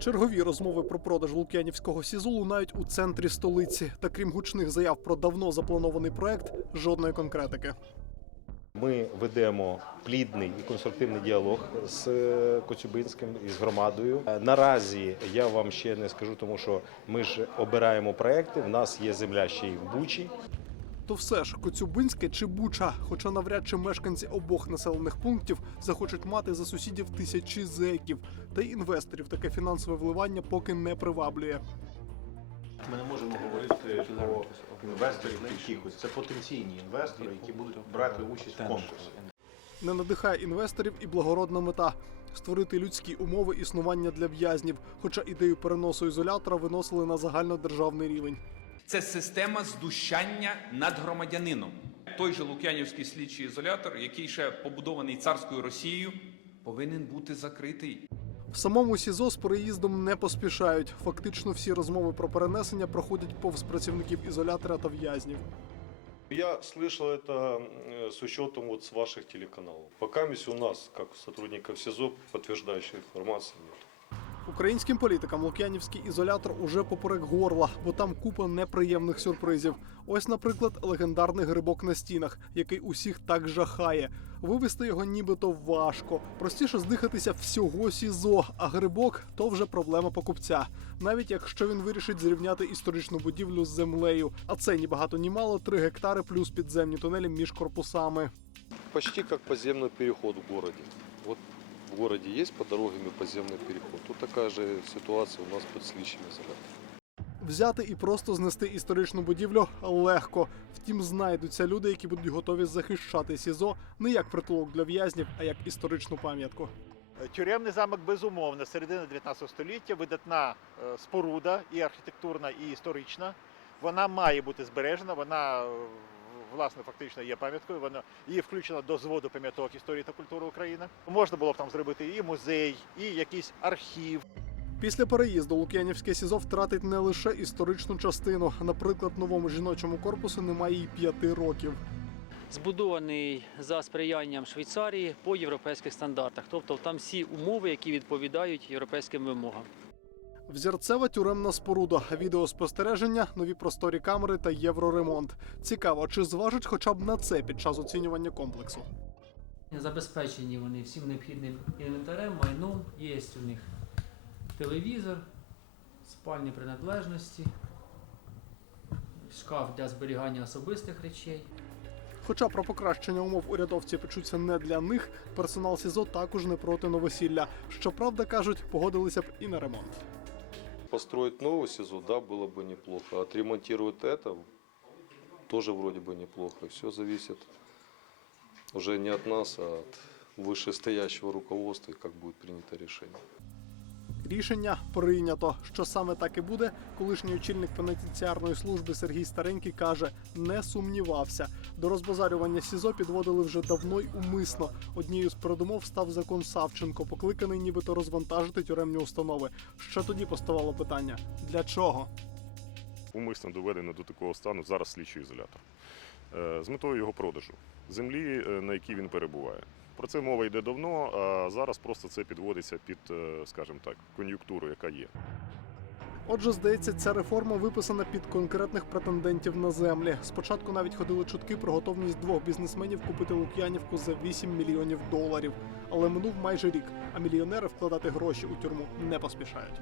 Чергові розмови про продаж Лук'янівського СІЗО лунають у центрі столиці. Та крім гучних заяв про давно запланований проект, жодної конкретики. Ми ведемо плідний і конструктивний діалог з е, Коцюбинським і з громадою. Е, Наразі я вам ще не скажу, тому що ми ж обираємо проекти. В нас є земля ще й в Бучі. То все ж Коцюбинське чи Буча, хоча навряд чи мешканці обох населених пунктів захочуть мати за сусідів тисячі зеків, та й інвесторів таке фінансове вливання поки не приваблює. Ми не можемо говорити про інвесторів якихось. Це потенційні інвестори, які будуть брати участь в конкурсі. Не надихає інвесторів і благородна мета створити людські умови існування для в'язнів, хоча ідею переносу ізолятора виносили на загальнодержавний рівень. Це система здущання над громадянином. Той же Лук'янівський слідчий ізолятор, який ще побудований царською Росією, повинен бути закритий. В самому СІЗО з переїздом не поспішають. Фактично всі розмови про перенесення проходять повз працівників ізолятора та в'язнів. Я слышал это э, с учетом вот с ваших телеканалов. Пока мисс у нас, как у сотрудников СИЗО, подтверждающей информации нет. Українським політикам Лук'янівський ізолятор уже поперек горла, бо там купа неприємних сюрпризів. Ось, наприклад, легендарний грибок на стінах, який усіх так жахає. Вивести його нібито важко. Простіше здихатися всього СІЗО, а грибок то вже проблема покупця. Навіть якщо він вирішить зрівняти історичну будівлю з землею. А це ні багато ні мало 3 гектари плюс підземні тунелі між корпусами. Почти как подземный переход в городе. Вот в городе есть по дорогами подземный переход. Тут такая же ситуация у нас под сличьем изолятором. Взяти і просто знести історичну будівлю легко. Втім, знайдуться люди, які будуть готові захищати СІЗО не як притулок для в'язнів, а як історичну пам'ятку. Тюремний замок безумовно середини 19 століття, видатна е, споруда і архітектурна, і історична. Вона має бути збережена. Вона е, власне фактично є пам'яткою. Вона її включено до зводу пам'яток історії та культури України. Можна було б там зробити і музей, і якийсь архів. Після переїзду Лук'янівське СІЗО втратить не лише історичну частину. Наприклад, новому жіночому корпусу немає й п'яти років. збудований за сприянням Швейцарії по європейських стандартах. Тобто там всі умови, які відповідають європейським вимогам. Взірцева тюремна споруда, відеоспостереження, нові просторі камери та євроремонт. Цікаво, чи зважить хоча б на це під час оцінювання комплексу. Забезпечені вони всім необхідним інвентарем, майном. Є у них телевізор, спальні принадлежності, шкаф для зберігання особистих речей. Хоча про покращення умов урядовці печуться не для них, персонал СІЗО також не проти новосілля. Щоправда, кажуть, погодилися б і на ремонт. Построить новый СИЗО, да, было бы неплохо. Отремонтировать это тоже вроде бы неплохо. Все зависит уже не от нас, а от вышестоящего руководства, и как будет принято решение. Рішення прийнято. Що саме так і буде, колишній очільник пенітенціарної служби Сергій Старенький каже, не сумнівався. До розбазарювання СІЗО підводили вже давно й умисно. Однією з передумов став закон Савченко, покликаний нібито розвантажити тюремні установи. Ще тоді поставало питання: для чого? умисно доведено до такого стану зараз слідчий ізолятор Е, з метою його продажу землі, е, на якій він перебуває. Про це мова йде давно, а зараз просто це підводиться під, е, скажімо так, кон'юнктуру, яка є. Отже, здається, ця реформа виписана під конкретних претендентів на землі. Спочатку навіть ходили чутки про готовність двох бізнесменів купити Лук'янівку за 8 мільйонів доларів. Але минув майже рік, а мільйонери вкладати гроші у тюрму не поспішають.